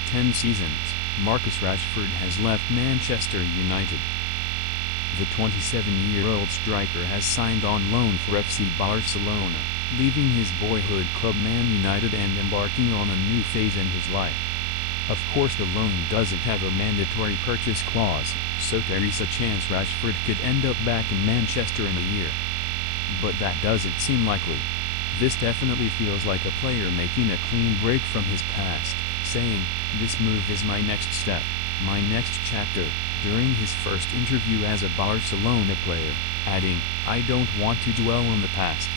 With 10 seasons, Marcus Rashford has left Manchester United. The 27-year-old striker has signed on loan for FC Barcelona, leaving his boyhood club Man United and embarking on a new phase in his life. Of course, the loan doesn't have a mandatory purchase clause, so there is a chance Rashford could end up back in Manchester in a year. But that doesn't seem likely. This definitely feels like a player making a clean break from his past, saying, "This move is my next step, my next chapter," during his first interview as a Barcelona player, adding, "I don't want to dwell on the past.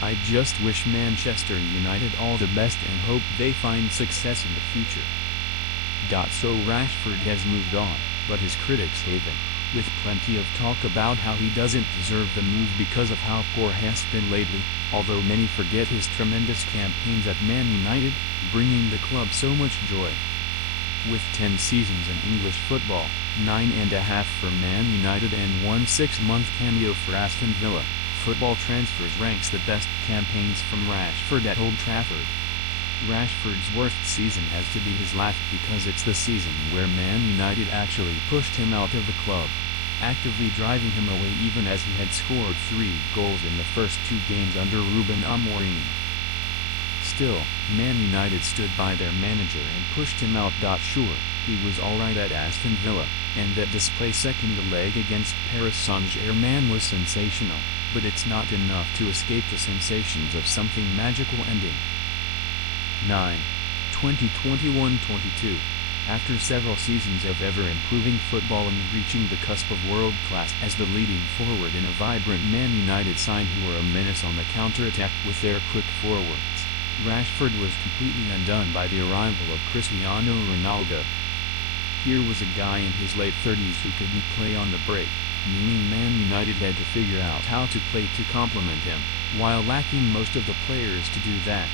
I just wish Manchester United all the best and hope they find success in the future." So Rashford has moved on, but his critics hate him, with plenty of talk about how he doesn't deserve the move because of how poor he has been lately, although many forget his tremendous campaigns at Man United, bringing the club so much joy. With 10 seasons in English football, 9.5 for Man United and 1 6-month cameo for Aston Villa, FootballTransfers ranks the best campaigns from Rashford at Old Trafford. Rashford's worst season has to be his last because it's the season where Man United actually pushed him out of the club, actively driving him away even as he had scored 3 goals in the first 2 games under Ruben Amorim. Still, Man United stood by their manager and pushed him out. Sure, he was alright at Aston Villa, and that display second leg against Paris Saint-Germain was sensational, but it's not enough to escape the sensations of something magical ending. 9. 2021-22. After several seasons of ever-improving football and reaching the cusp of world class as the leading forward in a vibrant Man United side who were a menace on the counter-attack with their quick forwards, Rashford was completely undone by the arrival of Cristiano Ronaldo. Here was a guy in his late 30s who couldn't play on the break, meaning Man United had to figure out how to play to complement him, while lacking most of the players to do that.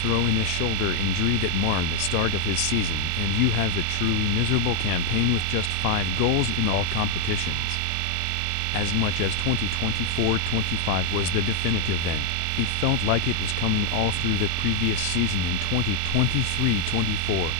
Throw in a shoulder injury that marred the start of his season and you have a truly miserable campaign with just 5 goals in all competitions. As much as 2024-25 was the definitive end, it felt like it was coming all through the previous season in 2023-24.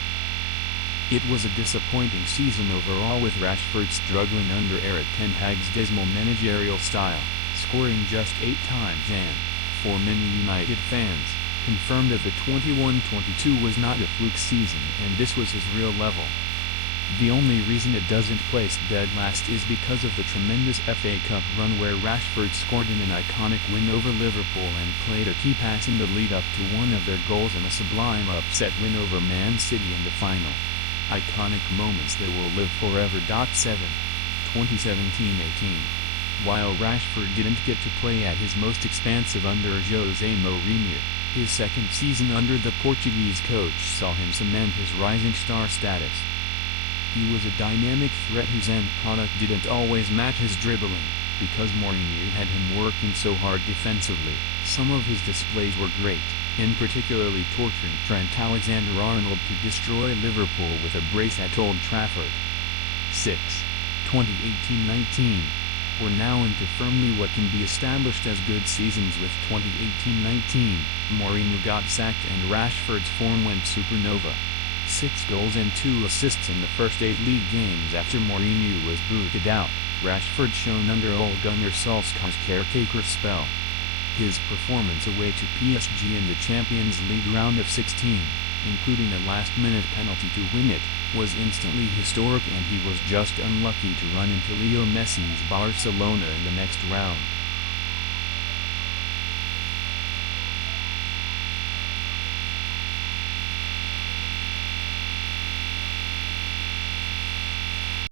It was a disappointing season overall, with Rashford struggling under Erik ten Hag's dismal managerial style, scoring just 8 times and, for many United fans, confirmed that the 21-22 was not a fluke season and this was his real level. The only reason it doesn't place dead last is because of the tremendous FA Cup run where Rashford scored in an iconic win over Liverpool and played a key pass in the lead-up to one of their goals in a sublime upset win over Man City in the final. Iconic moments that will live forever. 7. 2017-18. While Rashford didn't get to play at his most expansive under Jose Mourinho, his second season under the Portuguese coach saw him cement his rising star status. He was a dynamic threat whose end product didn't always match his dribbling, because Mourinho had him working so hard defensively. Some of his displays were great, in particularly torturing Trent Alexander-Arnold to destroy Liverpool with a brace at Old Trafford. 6. 2018-19. We're now into firmly what can be established as good seasons. With 2018-19, Mourinho got sacked and Rashford's form went supernova. 6 goals and 2 assists in the first 8 league games after Mourinho was booted out. Rashford shone under Ole Gunnar Solskjaer's caretaker spell. His performance away to PSG in the Champions League round of 16, including a last-minute penalty to win it, was instantly historic, and he was just unlucky to run into Leo Messi's Barcelona in the next round.